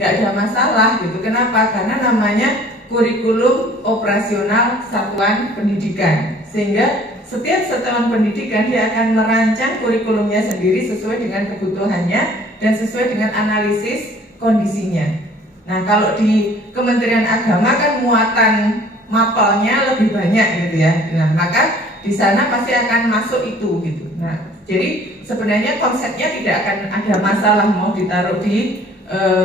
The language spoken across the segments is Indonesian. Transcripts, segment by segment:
nggak ada masalah gitu. Kenapa? Karena namanya kurikulum operasional satuan pendidikan, sehingga setiap satuan pendidikan dia akan merancang kurikulumnya sendiri sesuai dengan kebutuhannya dan sesuai dengan analisis kondisinya. Nah, kalau di Kementerian Agama kan muatan mapelnya lebih banyak gitu ya. Nah, maka di sana pasti akan masuk itu gitu. Nah, jadi sebenarnya konsepnya tidak akan ada masalah mau ditaruh di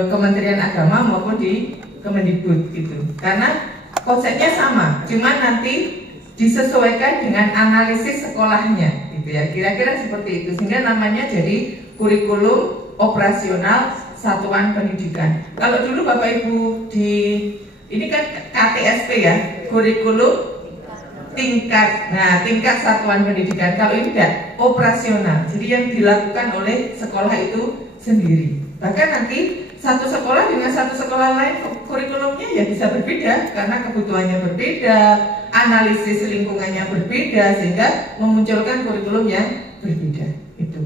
Kementerian Agama maupun di Kemendikbud gitu. Karena konsepnya sama, cuman nanti disesuaikan dengan analisis sekolahnya gitu ya. Kira-kira seperti itu, sehingga namanya jadi kurikulum operasional satuan pendidikan. Kalau dulu Bapak Ibu di ini kan KTSP ya, kurikulum tingkat. Nah, tingkat satuan pendidikan. Kalau ini tidak operasional, jadi yang dilakukan oleh sekolah itu sendiri. Bahkan nanti satu sekolah dengan satu sekolah lain kurikulumnya ya bisa berbeda karena kebutuhannya berbeda, analisis lingkungannya berbeda, sehingga memunculkan kurikulum yang berbeda. Itu.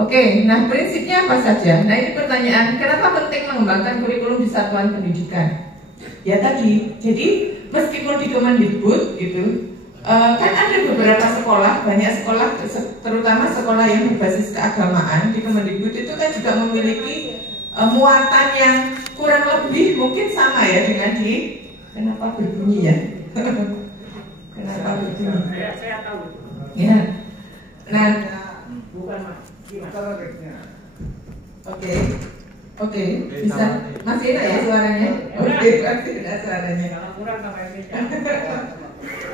Oke, nah prinsipnya apa saja? Nah ini pertanyaan, kenapa penting mengembangkan kurikulum di satuan pendidikan? Ya tadi, jadi meskipun di Kemendikbud gitu, kan ada beberapa sekolah, banyak sekolah, terutama sekolah yang berbasis keagamaan di Kemendikbud itu kan juga memiliki muatan yang kurang lebih mungkin sama ya dengan di kenapa berbunyi ya? Kenapa berbunyi? Saya tahu. Ya. Nah, Bukan mas. Oke, bisa. Masih enak ya suaranya? Oke, masih enak suaranya. Kalau kurang sama ini.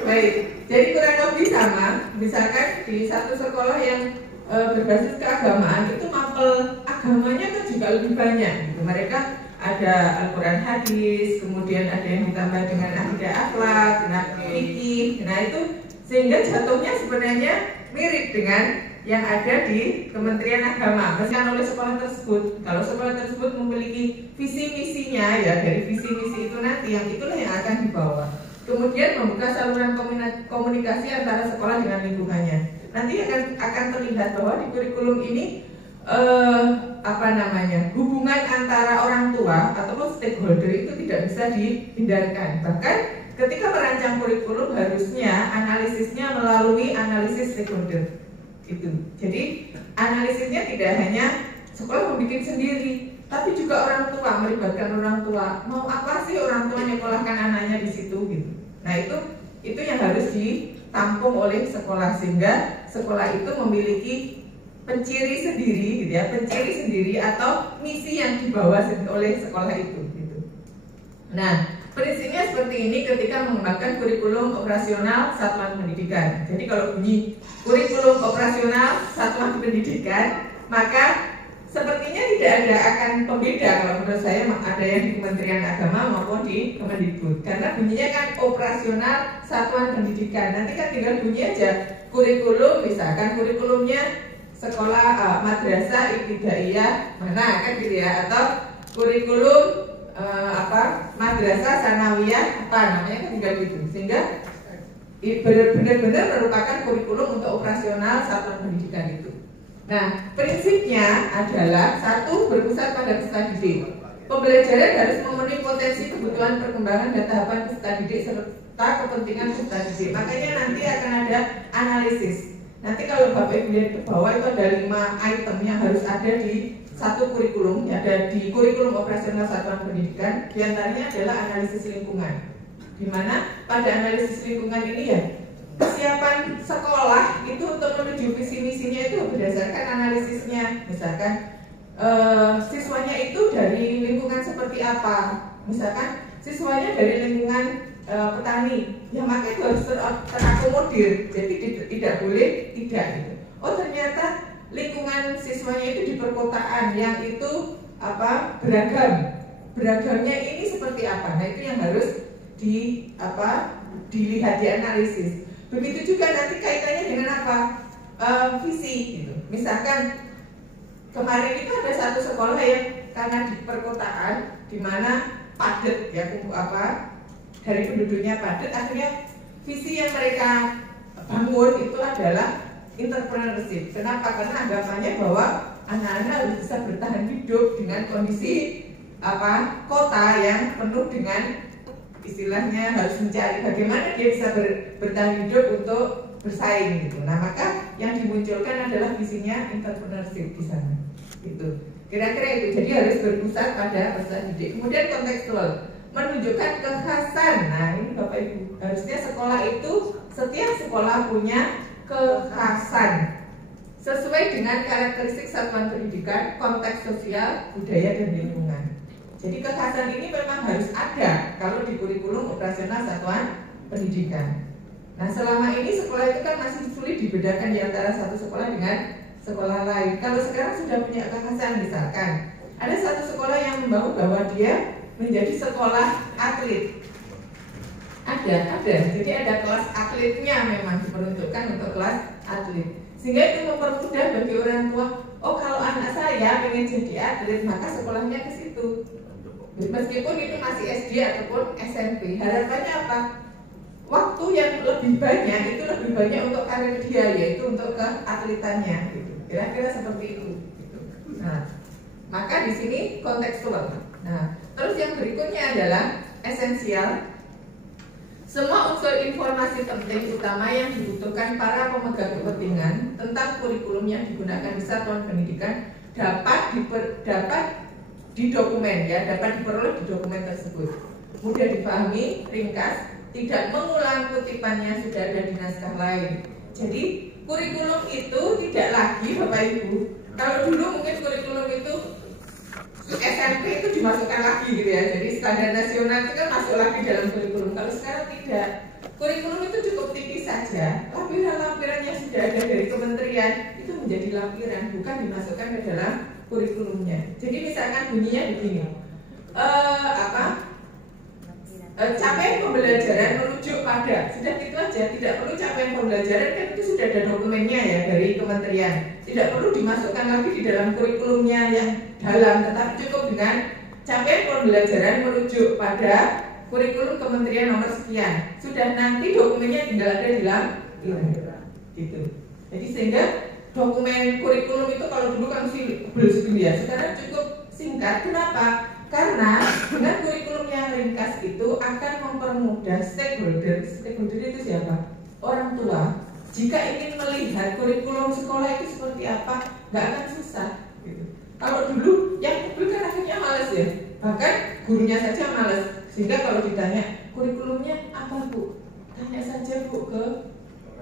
Baik, jadi kurang lebih sama. Misalkan di satu sekolah yang berbasis keagamaan itu mapel agamanya kan juga lebih banyak. Gitu. Mereka ada Al-Quran hadis, kemudian ada yang ditambah dengan akidah akhlak, dengan fikih. Nah itu sehingga jatuhnya sebenarnya mirip dengan yang ada di Kementerian Agama, misalkan oleh sekolah tersebut. Kalau sekolah tersebut memiliki visi misinya, ya dari visi misi itu nanti yang itulah yang akan dibawa. Kemudian membuka saluran komunikasi antara sekolah dengan lingkungannya. Nanti akan terlihat bahwa di kurikulum ini hubungan antara orang tua ataupun stakeholder itu tidak bisa dihindarkan. Bahkan ketika merancang kurikulum harusnya analisisnya melalui analisis stakeholder. Itu. Jadi analisisnya tidak hanya sekolah membuat sendiri, tapi juga orang tua, melibatkan orang tua. Mau apa sih orang tua nyekolahkan anaknya di situ gitu. Nah itu yang harus ditampung oleh sekolah, sehingga sekolah itu memiliki penciri sendiri gitu ya, penciri sendiri atau misi yang dibawa oleh sekolah itu gitu. Nah, prinsipnya seperti ini ketika mengembangkan kurikulum operasional satuan pendidikan. Jadi kalau bunyi kurikulum operasional satuan pendidikan, maka sepertinya tidak ada akan pembeda kalau menurut saya ada yang di Kementerian Agama maupun di Kemendikbud. Karena bunyinya kan operasional satuan pendidikan. Nanti kan tinggal bunyi aja kurikulum, misalkan kurikulumnya sekolah madrasah ibtidaiyah mana kan gitu ya, atau kurikulum madrasah sanawiyah apa namanya kan tinggal gitu, sehingga benar-benar merupakan kurikulum untuk operasional satuan pendidikan itu. Nah, prinsipnya adalah satu, berpusat pada peserta didik. Pembelajaran harus memenuhi potensi kebutuhan perkembangan dan tahapan peserta didik serta kepentingan peserta didik. Makanya nanti akan ada analisis. Nanti kalau Bapak Ibu lihat ke bawah itu ada 5 item yang harus ada di satu kurikulum, ada di kurikulum operasional satuan pendidikan. Di antaranya adalah analisis lingkungan, di mana pada analisis lingkungan ini ya kesiapan sekolah itu untuk menuju visi misinya itu berdasarkan analisisnya. Misalkan siswanya itu dari lingkungan seperti apa, misalkan siswanya dari lingkungan petani, ya maka itu harus terakomodir, jadi tidak boleh tidak gitu. Oh ternyata lingkungan siswanya itu di perkotaan yang itu beragamnya ini seperti apa. Nah itu yang harus dilihat, dianalisis. Begitu juga nanti kaitannya dengan visi gitu. Misalkan kemarin itu ada satu sekolah yang karena di perkotaan di mana padat ya dari penduduknya padat, akhirnya visi yang mereka bangun itu adalah entrepreneurship. Kenapa? Karena anggapannya bahwa anak-anak harus bisa bertahan hidup dengan kondisi kota yang penuh dengan istilahnya harus mencari bagaimana dia bisa bertahan hidup untuk bersaing gitu. Nah, maka yang dimunculkan adalah visinya entrepreneurship di sana. Gitu. Kira-kira itu. Jadi harus berpusat pada peserta didik. Kemudian kontekstual, menunjukkan kekhasan. Nah, ini Bapak Ibu, harusnya sekolah itu setiap sekolah punya kekhasan sesuai dengan karakteristik satuan pendidikan, konteks sosial, budaya, dan lingkungan. Jadi kekhasan ini memang harus ada kalau di kurikulum operasional satuan pendidikan. Nah, selama ini sekolah itu kan masih sulit dibedakan di antara satu sekolah dengan sekolah lain. Kalau sekarang sudah punya kekhasan, misalkan ada satu sekolah yang membangun bahwa dia menjadi sekolah atlet. Ada. Jadi ada kelas atletnya memang diperuntukkan untuk kelas atlet. Sehingga itu mempermudah bagi orang tua. Oh, kalau anak saya pengen jadi atlet, maka sekolahnya ke situ. Meskipun itu masih SD ataupun SMP. Harapannya apa? Waktu yang lebih banyak itu lebih banyak untuk karir dia, yaitu untuk keatletannya. Gitu. Kira-kira seperti itu. Gitu. Nah, maka di sini kontekstual. Nah, terus yang berikutnya adalah esensial. Semua unsur informasi penting utama yang dibutuhkan para pemegang kepentingan tentang kurikulum yang digunakan di satuan pendidikan dapat didokumen ya, dapat diperoleh di dokumen tersebut. Mudah dipahami, ringkas, tidak mengulang kutipannya sudah ada di naskah lain. Jadi kurikulum itu tidak lagi Bapak Ibu. Kalau dulu mungkin kurikulum itu SMP itu dimasukkan lagi gitu ya. Jadi standar nasional itu kan masuk lagi dalam kurikulum. Kalau sekarang tidak. Kurikulum itu cukup tipis saja. Lampiran-lampiran yang sudah ada dari kementerian itu menjadi lampiran, bukan dimasukkan ke dalam kurikulumnya. Jadi misalkan bunyinya begini. Capaian pembelajaran merujuk pada, sudah gitu aja, tidak perlu capaian pembelajaran kan itu sudah ada dokumennya ya dari kementerian. Tidak perlu dimasukkan lagi di dalam kurikulumnya yang dalam, tetapi cukup dengan capaian pembelajaran merujuk pada kurikulum kementerian nomor sekian. Sudah nanti dokumennya tinggal ada di lampiran, gitu. Jadi sehingga dokumen kurikulum itu kalau dulu kan mesti sebelum ya, sekarang cukup singkat. Kenapa? Karena dengan kurikulum yang ringkas itu akan mempermudah stakeholder. Stakeholder itu siapa? Orang tua. Jika ingin melihat kurikulum sekolah itu seperti apa, nggak akan susah. Gitu. Kalau dulu yang publik kan akhirnya males ya, bahkan gurunya saja males. Sehingga kalau ditanya kurikulumnya apa Bu? Tanya saja Bu ke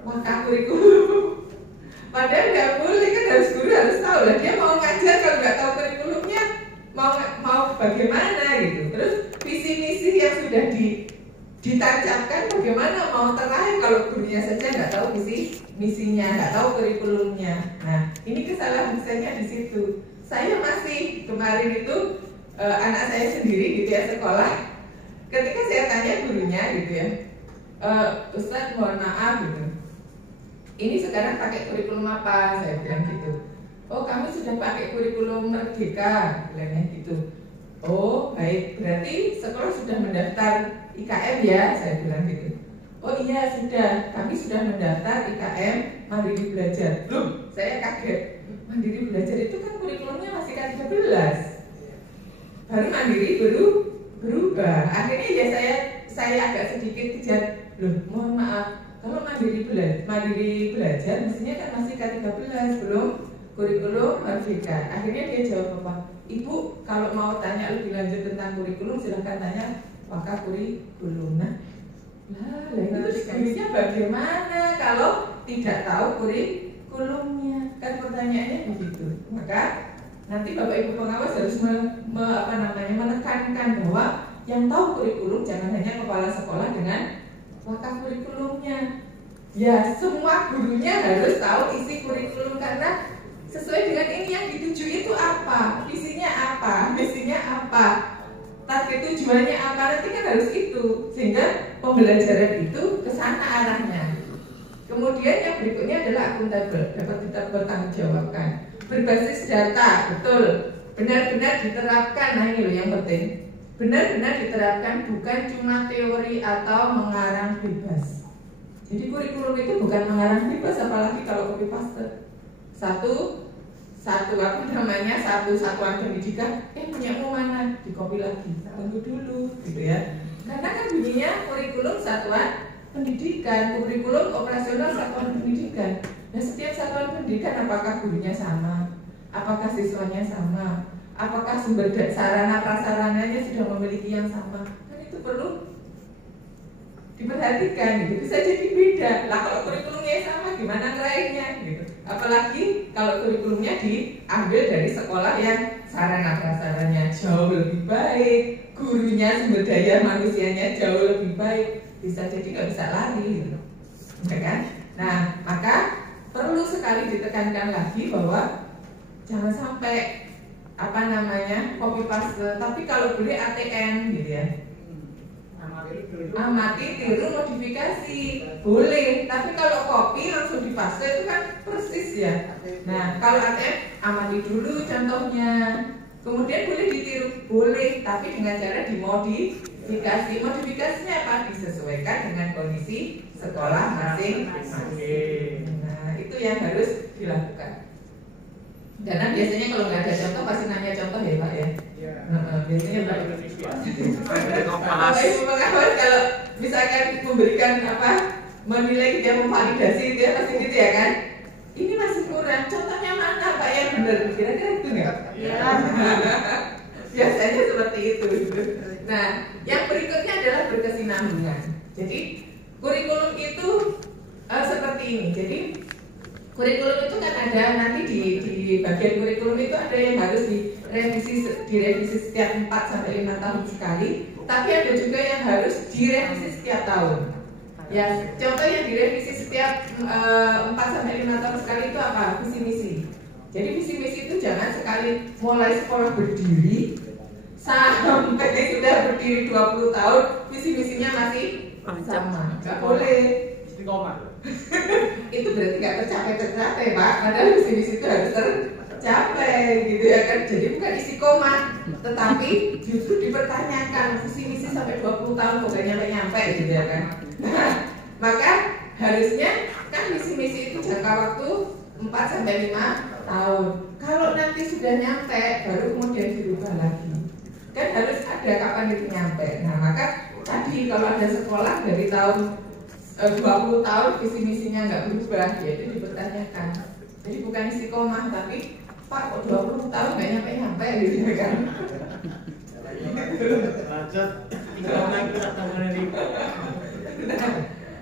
maka kurikulum. Padahal nggak boleh kan, harus guru harus tahu lah. Dia mau ngajar kalau nggak tahu kurikulumnya mau bagaimana gitu. Terus visi misi yang sudah ditancapkan bagaimana mau terakhir kalau gurunya saja nggak tahu visi misinya, nggak tahu kurikulumnya. Nah, ini kesalahan saya di situ. Saya masih kemarin itu anak saya sendiri gitu ya sekolah. Ketika saya tanya gurunya gitu ya, Ustaz mohon maaf gitu, ini sekarang pakai kurikulum apa? Saya bilang gitu. Oh, kami sudah pakai kurikulum Merdeka, bilangnya gitu. Oh, baik, berarti sekolah sudah mendaftar IKM ya? Saya bilang gitu. Oh iya sudah, kami sudah mendaftar IKM Mandiri Belajar. Loh, saya kaget. Mandiri Belajar itu kan kurikulumnya masih K13. Baru Mandiri berubah. Akhirnya ya saya agak sedikit kejar. Loh, mohon maaf, kalau Mandiri Belajar mestinya kan masih K13, belum kurikulum Merdeka. Akhirnya dia jawab apa? Ibu, kalau mau tanya lebih lanjut tentang kurikulum silahkan tanya pakar kurikulum. Nah, itu skripsinya bagaimana kalau tidak tahu kurikulumnya? Kan pertanyaannya begitu. Maka nanti Bapak Ibu pengawas harus menekankan bahwa yang tahu kurikulum jangan hanya kepala sekolah dengan pakar kurikulumnya. Ya, semua gurunya harus tahu isi kurikulum karena sesuai dengan ini yang dituju itu apa, visinya apa, misinya apa, target tujuannya apa, nanti kan harus itu, sehingga pembelajaran itu ke sana arahnya. Kemudian yang berikutnya adalah akuntabel, dapat dipertanggungjawabkan, berbasis data, betul, benar-benar diterapkan. Nah ini loh yang penting, benar-benar diterapkan, bukan cuma teori atau mengarang bebas. Jadi kurikulum itu bukan mengarang bebas, apalagi kalau copy paste. satu satuan pendidikan, punyamu mana? Di copy lagi, tunggu dulu, gitu ya. Karena kan bunyinya kurikulum satuan pendidikan, kurikulum operasional satuan pendidikan. Nah, setiap satuan pendidikan apakah gurunya sama? Apakah siswanya sama? Apakah sumber sarana prasarananya sudah memiliki yang sama? Kan itu perlu diperhatikan gitu. Bisa jadi beda. Lah kalau kurikulumnya sama gimana ngeraihnya gitu. Apalagi kalau kurikulumnya diambil dari sekolah yang sarana prasarannya jauh lebih baik, gurunya sumber daya manusianya jauh lebih baik, bisa jadi nggak bisa lari gitu. Ya kan? Nah, maka perlu sekali ditekankan lagi bahwa jangan sampai copy paste, tapi kalau boleh ATM gitu ya. Amati, tiru, modifikasi boleh, tapi kalau copy langsung dipaste itu kan persis ya. Nah, kalau ATM amati dulu contohnya, kemudian boleh ditiru, boleh, tapi dengan cara dimodifikasi. Modifikasinya apa? Disesuaikan dengan kondisi sekolah masing-masing. Nah, itu yang harus dilakukan. Karena biasanya kalau nggak ada contoh pasti nanya contoh ya Pak ya. Biasanya Pak Ibu pengawas kalau misalkan memberikan menilai dia memvalidasi itu ya pasti gitu ya kan. Ini masih kurang. Contohnya mana Pak yang benar? Kira-kira itu nggak? Biasanya seperti itu. Nah, yang berikutnya adalah berkesinambungan. Jadi kurikulum itu seperti ini. Jadi kurikulum itu kan ada nanti di bagian kurikulum itu ada yang harus direvisi setiap 4 sampai 5 tahun sekali, tapi ada juga yang harus direvisi setiap tahun. Ya, contoh yang direvisi setiap 4 sampai 5 tahun sekali itu apa? Visi misi. Jadi visi misi itu jangan sekali mulai sekolah berdiri sampai sudah berdiri 20 tahun visi misinya masih sama. Nggak boleh. Itu berarti nggak tercapai Pak, padahal visi-misi itu harus tercapai gitu ya kan. Jadi bukan isi koma, tetapi justru dipertanyakan visi misi sampai 20 tahun kok gak nyampe gitu ya kan. Nah, maka harusnya kan visi misi itu jangka waktu 4 sampai 5 tahun. Kalau nanti sudah nyampe baru kemudian dirubah lagi. Kan harus ada kapan itu nyampe. Nah, maka tadi kalau ada sekolah dari tahun 20 tahun visi misinya nggak berubah, ya itu dipertanyakan. Jadi bukan isi koma, tapi Pak kok 20 tahun nggak nyampe gitu kan.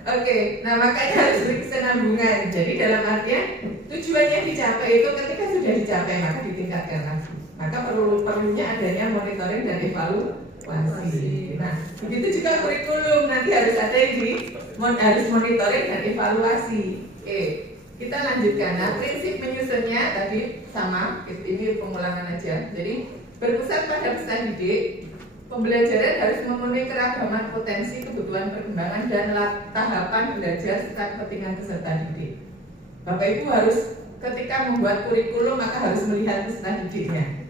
Oke, nah makanya harus berkesinambungan. Jadi dalam artian tujuannya dicapai itu ketika sudah dicapai maka ditingkatkan lagi. Maka perlunya adanya monitoring dan evaluasi. Nah, begitu juga kurikulum nanti harus ada yang harus monitoring dan evaluasi. Oke, kita lanjutkan. Nah, prinsip menyusunnya tadi sama, ini pengulangan aja. Jadi berpusat pada pesan didik, pembelajaran harus memenuhi keragaman potensi, kebutuhan perkembangan dan tahapan belajar serta kepentingan peserta didik. Bapak Ibu harus ketika membuat kurikulum maka harus melihat peserta didiknya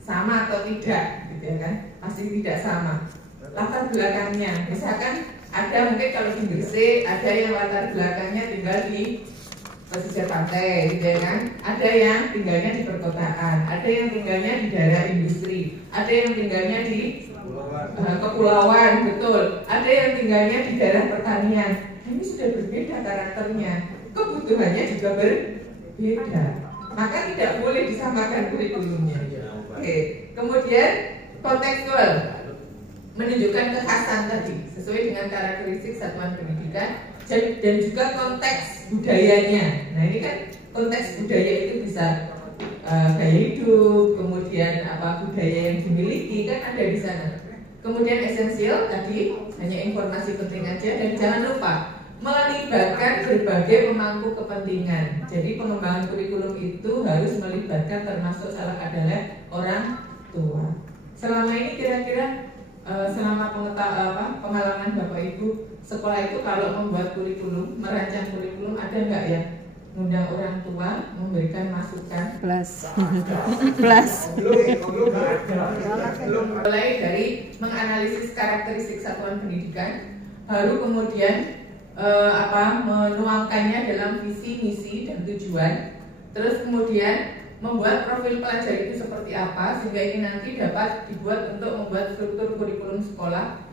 sama atau tidak, gitu ya kan? Pasti tidak sama. Latar belakangnya, misalkan ada mungkin kalau di Gresik ada yang latar belakangnya tinggal di pesisir pantai, gitu ya kan? Ada yang tinggalnya di perkotaan, ada yang tinggalnya di daerah industri, ada yang tinggalnya di kepulauan, betul. Ada yang tinggalnya di daerah pertanian. Ini sudah berbeda karakternya, kebutuhannya juga berbeda. Maka tidak boleh disamakan kurikulumnya. Oke, kemudian kontekstual menunjukkan kekhasan tadi sesuai dengan karakteristik satuan pendidikan dan juga konteks budayanya. Nah ini kan konteks budaya itu bisa gaya hidup, kemudian budaya yang dimiliki kan ada di sana. Kemudian esensial tadi hanya informasi penting aja dan jangan lupa melibatkan berbagai pemangku kepentingan. Jadi pengembangan kurikulum itu harus melibatkan termasuk salah adalah orang tua. Selama ini kira-kira selama pengalaman Bapak Ibu sekolah itu kalau membuat kurikulum, merancang kurikulum ada nggak ya mengundang orang tua memberikan masukan? Plus. Mulai dari menganalisis karakteristik satuan pendidikan, baru kemudian menuangkannya dalam visi, misi, dan tujuan. Terus kemudian membuat profil pelajar itu seperti apa sehingga ini nanti dapat dibuat untuk membuat struktur kurikulum sekolah,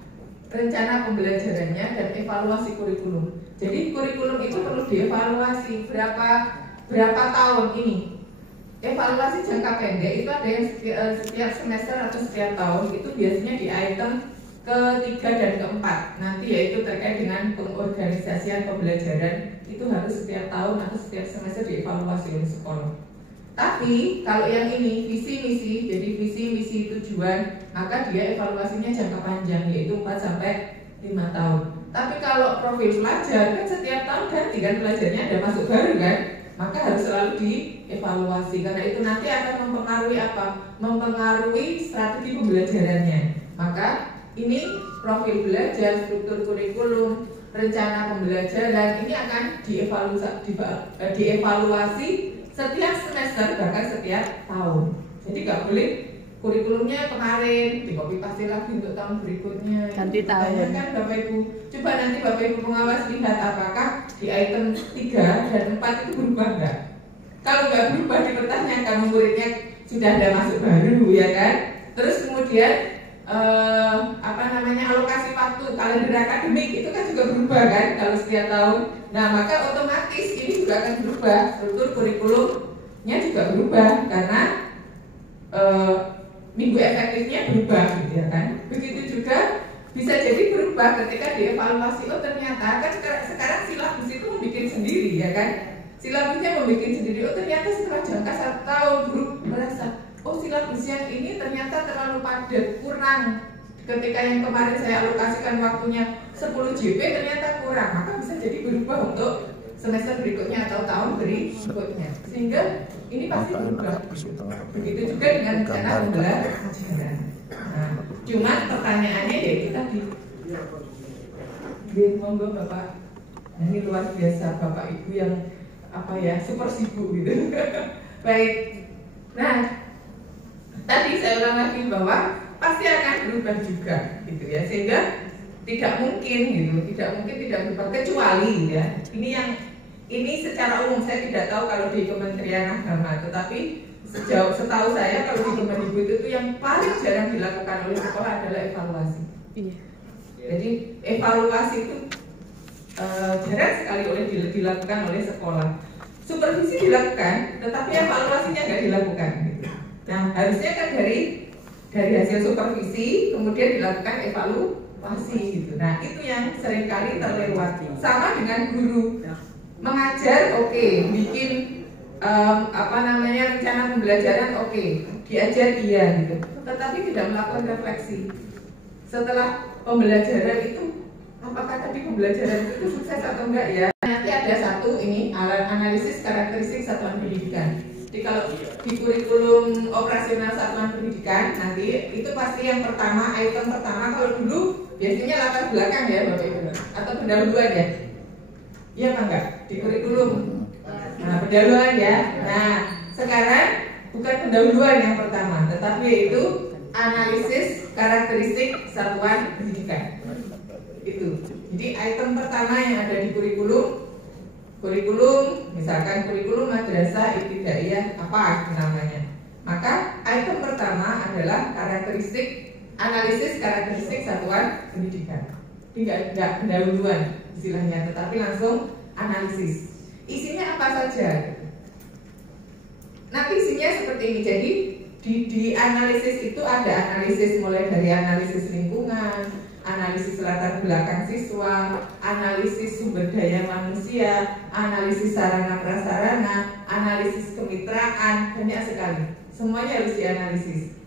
rencana pembelajarannya, dan evaluasi kurikulum. Jadi kurikulum itu perlu dievaluasi berapa tahun ini. Evaluasi jangka pendek itu ada yang setiap semester atau setiap tahun, itu biasanya di item ke-3 dan ke-4 nanti, yaitu terkait dengan pengorganisasian pembelajaran. Itu harus setiap tahun atau setiap semester dievaluasi oleh sekolah. Tapi kalau yang ini visi misi, jadi visi misi tujuan, maka dia evaluasinya jangka panjang, yaitu 4 sampai 5 tahun. Tapi kalau profil pelajar kan setiap tahun ganti kan, pelajarnya ada masuk baru kan, maka harus selalu dievaluasi, karena itu nanti akan mempengaruhi apa? Mempengaruhi strategi pembelajarannya. Maka ini profil belajar, struktur kurikulum, rencana pembelajaran ini akan dievaluasi setiap semester, bahkan setiap tahun. Jadi nggak boleh kurikulumnya kemarin di copy paste lagi untuk tahun berikutnya. Ganti tahun. Kan Bapak Ibu, coba nanti Bapak Ibu pengawas lihat apakah di item 3 dan 4 itu berubah nggak? Kalau nggak berubah, dipertanyakan muridnya sudah ada masuk baru, ya kan? Terus kemudian alokasi waktu, kalender akademik itu kan juga berubah kan kalau setiap tahun. Nah, maka otomatis ini juga akan berubah, struktur kurikulumnya juga berubah karena minggu efektifnya berubah, gitu ya kan. Begitu juga bisa jadi berubah ketika dievaluasi, oh ternyata kan sekarang silabus itu membuat sendiri, ya kan. Silabusnya membuat sendiri, oh ternyata setelah jangka 1 tahun guru merasa, oh silabus yang ini ternyata terlalu padat, kurang. Ketika yang kemarin saya alokasikan waktunya 10 JP ternyata kurang, maka bisa jadi berubah untuk semester berikutnya atau tahun berikutnya, sehingga ini pasti berubah. Begitu juga dengan rencana pembelajaran. Nah, cuma pertanyaannya yaitu tadi, monggo Bapak, nah, ini luar biasa Bapak Ibu yang super sibuk gitu. Baik, nah tadi saya ulang lagi bahwa pasti akan berubah juga, gitu ya, sehingga tidak mungkin tidak berubah kecuali ya. Ini secara umum saya tidak tahu kalau di Kementerian Agama, tetapi setahu saya kalau di Kemendikbud itu yang paling jarang dilakukan oleh sekolah adalah evaluasi. Jadi evaluasi itu jarang sekali dilakukan oleh sekolah. Supervisi dilakukan, tetapi evaluasinya nggak dilakukan. Gitu. Nah, harusnya kan dari hasil supervisi kemudian dilakukan evaluasi gitu. Nah, itu yang seringkali terlewati. Sama dengan guru mengajar, oke, bikin rencana pembelajaran, oke, diajar iya gitu. Tetapi tidak melakukan refleksi. Setelah pembelajaran itu, apakah tadi pembelajaran itu sukses atau enggak ya? Nanti ada satu ini analisis karakteristik satuan pendidikan. Jadi kalau di kurikulum operasional satuan pendidikan nanti itu pasti yang pertama, item pertama, kalau dulu biasanya latar belakang ya Bapak Ibu, atau pendahuluan ya. Iya apa enggak? Di kurikulum. Nah, pendahuluan ya. Nah, sekarang bukan pendahuluan yang pertama, tetapi yaitu analisis karakteristik satuan pendidikan. Itu. Jadi item pertama yang ada di kurikulum, misalkan kurikulum madrasah ibtidaiyah apa namanya. Maka item pertama adalah analisis karakteristik satuan pendidikan. Jadi tidak pendahuluan istilahnya, tetapi langsung analisis. Isinya apa saja? Nanti isinya seperti ini. Jadi di analisis itu ada analisis mulai dari analisis lingkungan, analisis latar belakang siswa, analisis sumber daya manusia, analisis sarana prasarana, analisis kemitraan, banyak sekali. Semuanya harus dianalisis.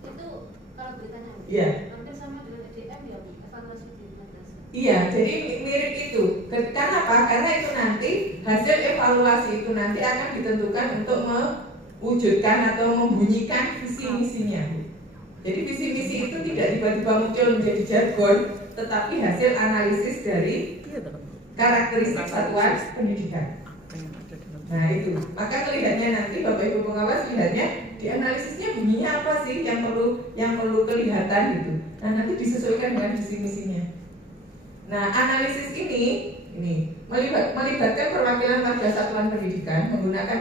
Itu kalau beritanya. Iya. Hampir sama dengan EDM ya, evaluasi di madrasah. Iya, jadi mirip itu. Karena apa? Karena itu nanti hasil evaluasi itu nanti akan ditentukan untuk mewujudkan atau membunyikan visi misinya. Jadi visi misi itu tidak tiba-tiba muncul menjadi jargon, tetapi hasil analisis dari karakteristik satuan pendidikan. Nah itu, maka melihatnya nanti Bapak Ibu pengawas lihatnya di analisisnya bunyinya apa sih yang perlu kelihatan gitu. Nah nanti disesuaikan dengan visi misinya. Nah analisis ini melibatkan perwakilan warga satuan pendidikan menggunakan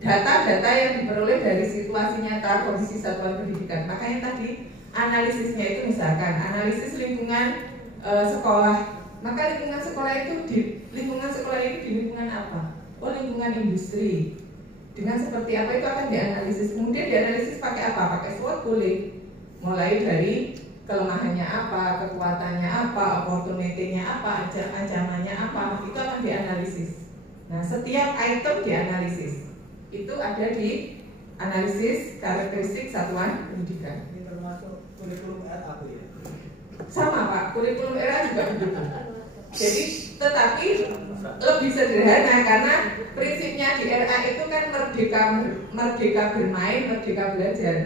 data-data yang diperoleh dari situasi nyata kondisi satuan pendidikan. Makanya tadi analisisnya itu misalkan analisis lingkungan sekolah. Maka lingkungan sekolah itu di lingkungan apa? Oh, lingkungan industri. Dengan seperti apa itu akan dianalisis. Kemudian dianalisis pakai apa? Pakai SWOT boleh. Mulai dari kelemahannya apa, kekuatannya apa, opportunity-nya apa, ancamannya apa, itu akan dianalisis. Nah, setiap item dianalisis. Itu ada di analisis karakteristik satuan pendidikan. Ini termasuk kurikulum RA ya? Sama Pak, kurikulum RA juga begitu. Jadi, tetapi lebih sederhana karena prinsipnya di RA itu kan merdeka bermain, merdeka belajar,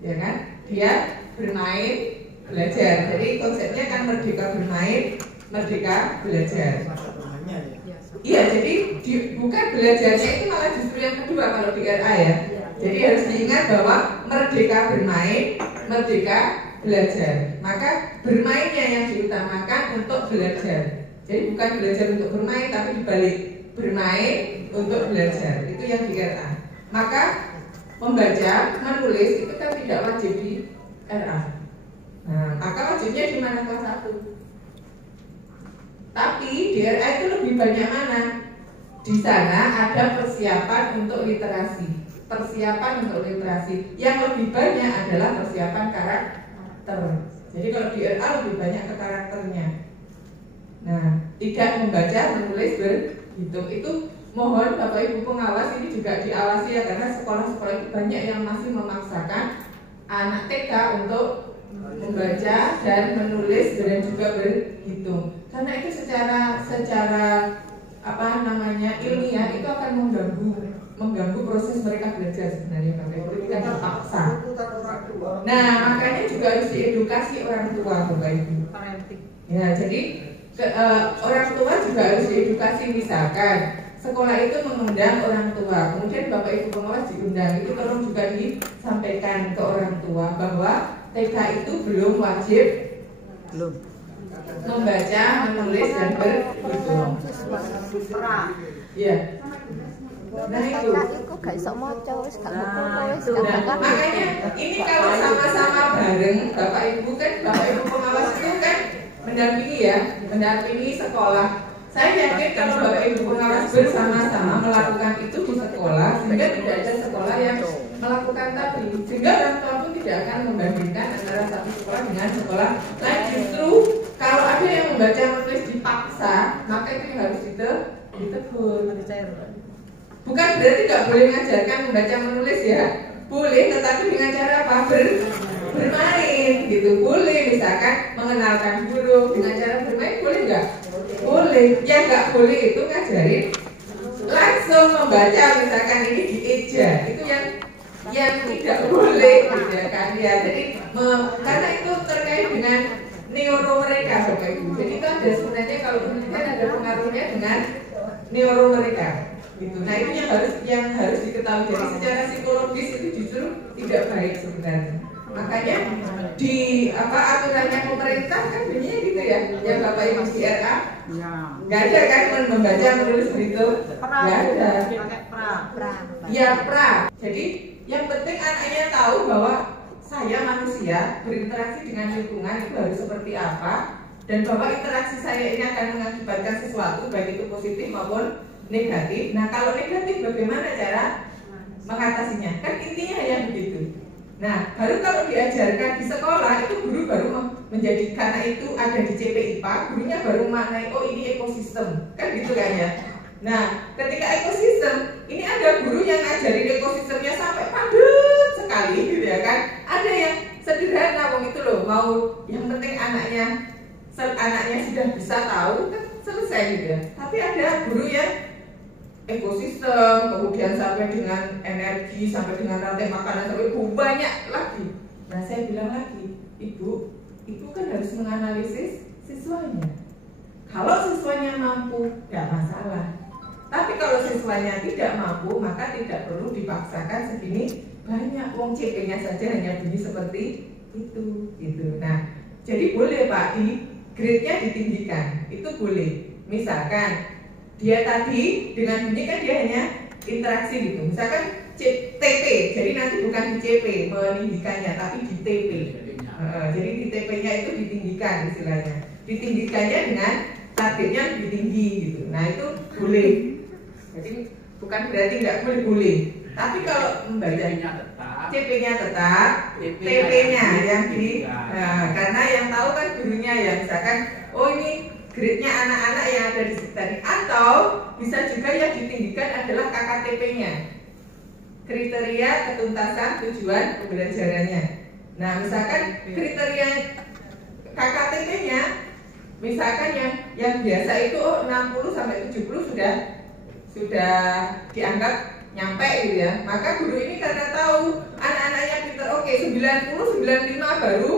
ya kan? Dia bermain, belajar. Jadi konsepnya kan merdeka bermain, merdeka belajar. Iya, jadi bukan belajarnya itu malah justru yang kedua kalau di RA ya. Jadi harus diingat bahwa merdeka bermain, merdeka belajar. Maka bermainnya yang diutamakan untuk belajar. Jadi bukan belajar untuk bermain, tapi dibalik bermain untuk belajar. Itu yang di RA. Maka membaca, menulis itu kan tidak wajib di RA. Nah, maka wajibnya di mana kelas 1. Tapi di RA itu lebih banyak mana? Di sana ada persiapan untuk literasi. Persiapan untuk literasi. Yang lebih banyak adalah persiapan karakter. Jadi kalau di RA lebih banyak ke karakternya. Nah, tidak membaca, menulis, berhitung. Itu mohon Bapak Ibu pengawas ini juga diawasi ya, karena sekolah-sekolah itu banyak yang masih memaksakan anak TK untuk membaca dan menulis dan juga berhitung. Karena itu secara apa namanya ilmiah itu akan mengganggu proses mereka belajar sebenarnya Bapak Ibu. Itu kan terpaksa. Nah, makanya juga harus diedukasi orang tua Bapak Ibu. Ya, jadi orang tua juga harus diedukasi. Misalkan sekolah itu mengundang orang tua, kemudian Bapak Ibu pengawas diundang, itu tolong juga disampaikan ke orang tua bahwa TK itu belum wajib membaca, menulis dan berhitung. Iya. Nah itu. Makanya ini kalau sama-sama bareng Bapak Ibu pengawas itu kan mendampingi sekolah. Saya yakin kalau Bapak Ibu pengawas bersama-sama melakukan itu di sekolah, sehingga tidak ada sekolah yang melakukan tadi, sehingga orang tua pun tidak akan membandingkan antara satu sekolah dengan sekolah lain. Justru kalau ada yang membaca menulis dipaksa, maka itu harus ditegur. Bukan berarti nggak boleh mengajarkan membaca menulis ya, boleh, tetapi dengan cara apa? Bermain gitu, boleh. Misalkan mengenalkan huruf dengan cara bermain, boleh nggak? Boleh. Yang nggak boleh itu ngajarin langsung membaca, misalkan ini dieja, itu yang tidak boleh, ya kan ya. Jadi karena itu terkait dengan neuro mereka Bapak Ibu. Jadi itu ada sebenarnya kalau penelitian ada pengaruhnya dengan neuro mereka. Gitu. Nah itu yang harus diketahui. Jadi secara psikologis itu justru tidak baik sebenarnya. Makanya di aturannya pemerintah kan bunyinya gitu ya, yang Bapak Ibu di RA nggak ada kan membaca menulis berhitung, nggak ada. Ya pra. Jadi yang penting anaknya tahu bahwa saya manusia berinteraksi dengan lingkungan itu harus seperti apa, dan bahwa interaksi saya ini akan mengakibatkan sesuatu baik itu positif maupun negatif. Nah kalau negatif bagaimana cara mengatasinya? Kan intinya ya begitu. Nah baru kalau diajarkan di sekolah itu guru baru menjadi, karena itu ada di CPIPA, gurunya baru maknai oh ini ekosistem, kan gitu kan ya. Nah ketika ekosistem ini ada guru yang ngajarin ekosistemnya sampai padat sekali gitu ya kan. Ada yang sederhana wong itu loh, mau yang penting anaknya sudah bisa tahu kan selesai gitu ya. Tapi ada guru yang ekosistem, kemudian sampai dengan energi, sampai dengan rantai makanan, sampai banyak lagi. Nah saya bilang lagi, ibu kan harus menganalisis siswanya. Kalau siswanya mampu, tidak masalah. Tapi kalau siswanya tidak mampu, maka tidak perlu dipaksakan segini banyak. Wong CP-nya saja hanya bunyi seperti itu, gitu. Nah, jadi boleh Pak, grade-nya ditinggikan, itu boleh. Misalkan dia tadi dengan bunyi kan dia hanya interaksi gitu. Misalkan TP, jadi nanti bukan di CP meninggikannya, tapi di TP. Jadi di TP-nya itu ditinggikan istilahnya. Ditinggikannya dengan targetnya lebih tinggi gitu. Nah itu boleh. Jadi bukan berarti nggak boleh. Tapi kalau membaca CP-nya tetap, TP-nya yang di, karena yang tahu kan gurunya ya. Misalkan, oh ini grade-nya anak-anak yang ada di sekitar ini. Atau bisa juga yang ditinggikan adalah KKTP-nya, kriteria ketuntasan tujuan pembelajarannya. Nah misalkan kriteria KKTP-nya, misalkan yang biasa itu 60 sampai 70 sudah dianggap nyampe gitu ya. Maka guru ini karena tahu anak-anaknya pinter, oke 90 95 baru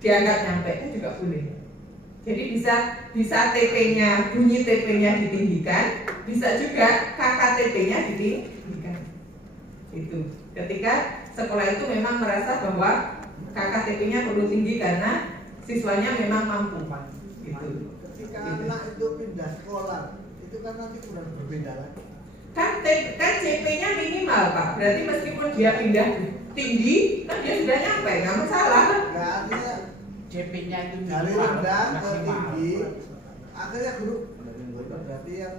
dianggap nyampe, itu juga boleh. Jadi bisa TP-nya, bunyi TP-nya ditinggikan, bisa juga KKTP-nya ditinggikan. Itu ketika sekolah itu memang merasa bahwa KKTP-nya perlu tinggi karena siswanya memang mampu, gitu. Ketika anak itu pindah sekolah, itu kan nanti kurang berbeda lagi. Kan CP-nya minimal Pak, berarti meskipun dia pindah tinggi, kan dia sudah nyampe, nggak masalah. Ya artinya CP-nya itu dari rendah ke tinggi, akhirnya guru berarti yang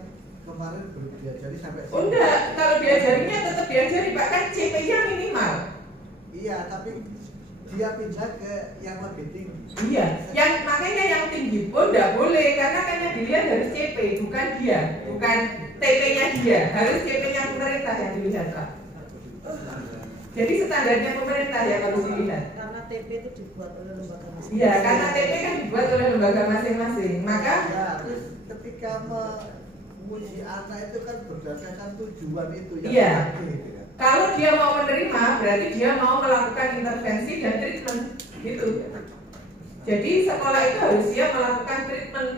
kemarin belum diajari sampai Oh enggak, kalau diajarinya tetap diajari Pak, kan CP-nya minimal. Iya, tapi dia pindah ke yang lebih tinggi. Iya, yang makanya yang tinggi pun enggak boleh, karena kan yang dilihat harus CP, bukan dia, bukan TP-nya dia, harus CP-nya pemerintah yang dilihat Pak. Jadi standarnya pemerintah yang harus dilihat. Karena TP itu dibuat oleh lembaga masing-masing. Iya, karena TP kan dibuat oleh lembaga masing-masing, maka Ya, terus ketika menguji anak itu kan berdasarkan tujuan itu yang Iya. tadi, gitu kan. kalau dia mau menerima, berarti dia mau melakukan intervensi dan treatment, gitu. Jadi sekolah itu harus siap melakukan treatment.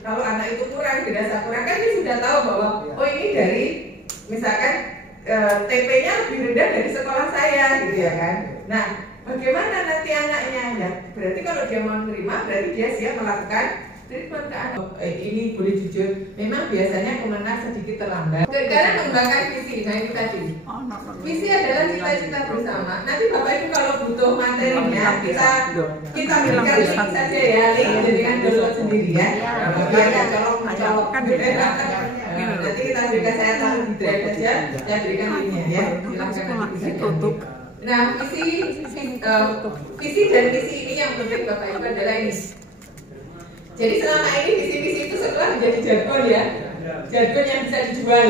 Kalau anak itu kurang, dirasa kurang, kan dia sudah tahu bahwa oh ini dari misalkan TP-nya lebih rendah dari sekolah saya, gitu ya kan. Nah, bagaimana nanti anaknya? Ya, berarti kalau dia mau menerima, berarti dia siap melakukan treatment ke anak. Ini boleh jujur, memang biasanya Kemenak sedikit terlambat. Karena mengembangkan visi, nah itu tadi. Visi adalah cita-cita bersama. Nanti Bapak Ibu kalau butuh materinya, kita berikan link saja ya, link jadikan download sendiri ya. Biar nggak colok-colok. Nanti kita berikan, saya taruh di drive aja, saya berikan linknya ya. Silakan nanti bisa diambil. Nah, visi dan misi ini yang penting Bapak Ibu adalah ini. Jadi selama ini visi-visi itu setelah menjadi jargon ya, jargon yang bisa dijual.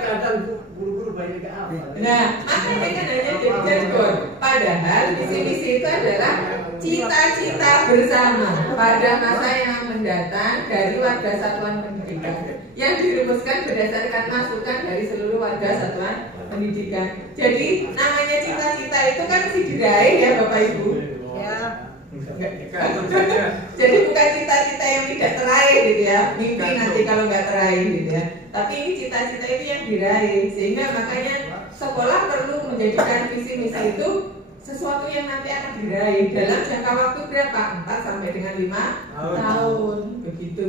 Kadang guru-guru banyak gak apa. Nah, makanya kan hanya jadi jargon. Padahal visi-misi itu adalah cita-cita bersama pada masa yang mendatang dari warga satuan pendidikan yang dirumuskan berdasarkan masukan dari seluruh warga satuan pendidikan. Jadi namanya cita-cita itu kan mesti diraih ya Bapak Ibu. Ya. Jadi bukan cita-cita yang tidak teraih gitu ya, mimpi nanti kalau nggak teraih gitu ya. Tapi ini cita-cita itu yang diraih, sehingga makanya sekolah perlu menjadikan visi misi itu sesuatu yang nanti akan diraih dalam jangka waktu berapa? 4 sampai dengan 5 tahun begitu.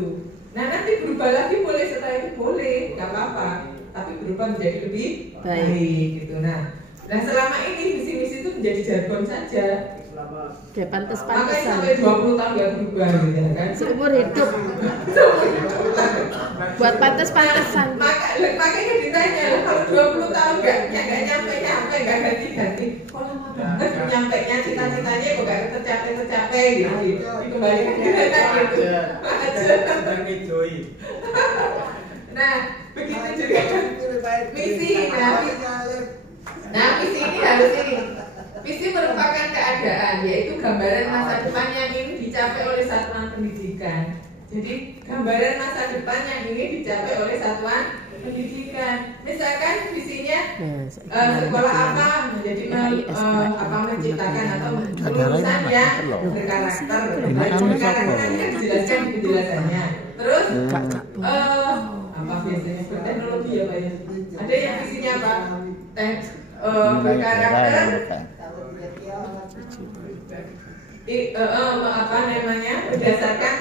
Nah nanti berubah lagi boleh, setelah itu boleh, nggak apa-apa. Tapi berubah menjadi lebih baik gitu. Nah selama ini visi misi itu menjadi jargon saja. Dia Makanya pantes-pantesan. sampai 20 tahun nggak berubah gitu ya kan. Seumur hidup. Buat pantes-pantesan. Makanya ditanya, kalau 20 tahun nggak nyampe, nggak ganti-ganti. Kok lama banget nyampenya cita-citanya kok nggak tercapai gitu. Dikembalikan gitu. Aja. Nah, begitu juga misi. Nah, misi ini harus ini. Visi merupakan keadaan, yaitu gambaran masa depan yang ingin dicapai oleh satuan pendidikan. Jadi gambaran masa depan yang ingin dicapai oleh satuan pendidikan. Misalkan visinya sekolah apa menjadi menciptakan atau lulusan yang berkarakter. Berkarakternya dijelaskan penjelasannya. Terus apa biasanya berteknologi ya Pak ya? Ada yang visinya apa? Berkarakter. Berdasarkan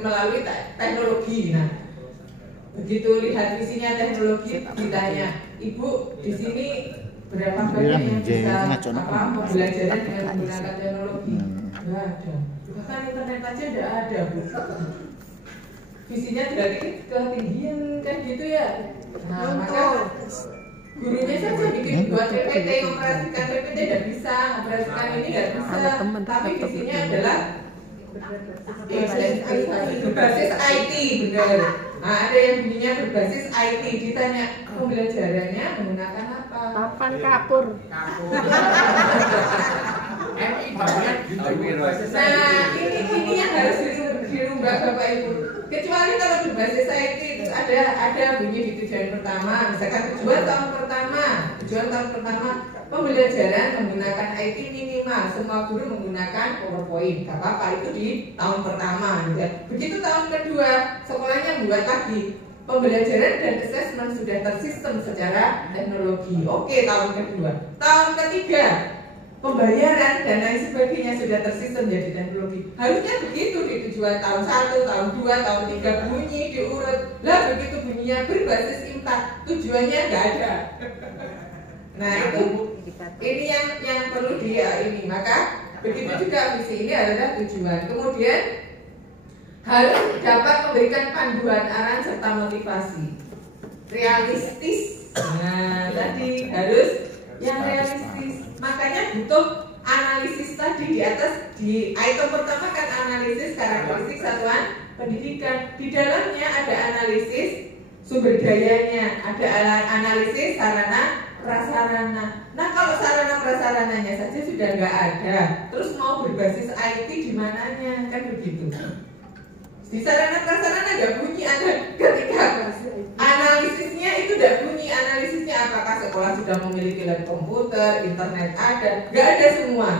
melalui teknologi. Nah, Begitu lihat visinya teknologi, ditanya, Ibu di sini berapa banyak yang bisa pembelajaran dengan menggunakan teknologi? Nggak ada. Bahkan internet aja nggak ada, Bu. Visinya berarti ketinggian kan gitu ya. Nah, maka gurunya saja bikin buat PPT, mengoperasikan PPT tidak bisa, mengoperasikan ini nggak bisa. Tapi visinya adalah berbasis IT, benar. Nah, ada yang bunyinya berbasis IT, ditanya pembelajarannya menggunakan apa? Papan kapur. Nah, ini yang harus dirubah Bapak Ibu. Kecuali kalau berbasis IT itu ada bunyi di tujuan pertama, misalkan tujuan tahun pertama pembelajaran menggunakan IT minimal, semua guru menggunakan PowerPoint, gak apa-apa itu di tahun pertama. Gitu. Begitu tahun kedua, sekolahnya buat lagi pembelajaran dan assessment sudah tersistem secara teknologi. Oke, tahun kedua. Tahun ketiga, pembayaran dan lain sebagainya sudah tersistem jadi teknologi. Harusnya begitu di tujuan tahun 1, tahun 2, tahun 3 bunyi diurut. Lah begitu bunyinya berbasis imtak, tujuannya nggak ada. Nah itu ini yang perlu ini. Maka begitu juga visi ini adalah tujuan. Kemudian harus dapat memberikan panduan arah serta motivasi. Realistis. Nah tadi harus yang realistis. Makanya butuh analisis tadi di atas, di item pertama kan analisis karakteristik satuan pendidikan. Di dalamnya ada analisis sumber dayanya, ada analisis sarana prasarana. Nah kalau sarana prasarananya saja sudah nggak ada, terus mau berbasis IT di mananya, kan begitu. Di sarana prasarana nggak bunyi, ada ketika analisisnya itu nggak bunyi. Analisisnya apakah sekolah sudah memiliki lab komputer, internet ada, nggak ada semua.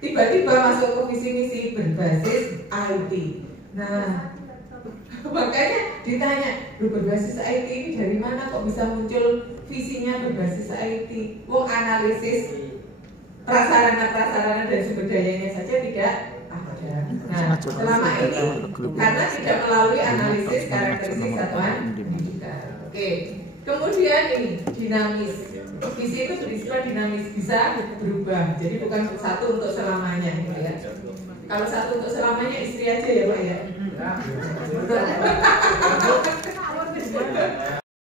Tiba-tiba masuk ke visi misi berbasis IT. Nah, makanya ditanya, berbasis IT ini dari mana kok bisa muncul visinya berbasis IT? Wong analisis prasarana dan sumber dayanya saja tidak ada. Nah, selama ini karena tidak melalui analisis karakteristik satuan pendidikan. Oke. Kemudian ini dinamis. Visi itu berisiko dinamis, bisa berubah. Jadi bukan satu untuk selamanya, gitu ya. Kalau satu untuk selamanya istri aja ya Pak ya.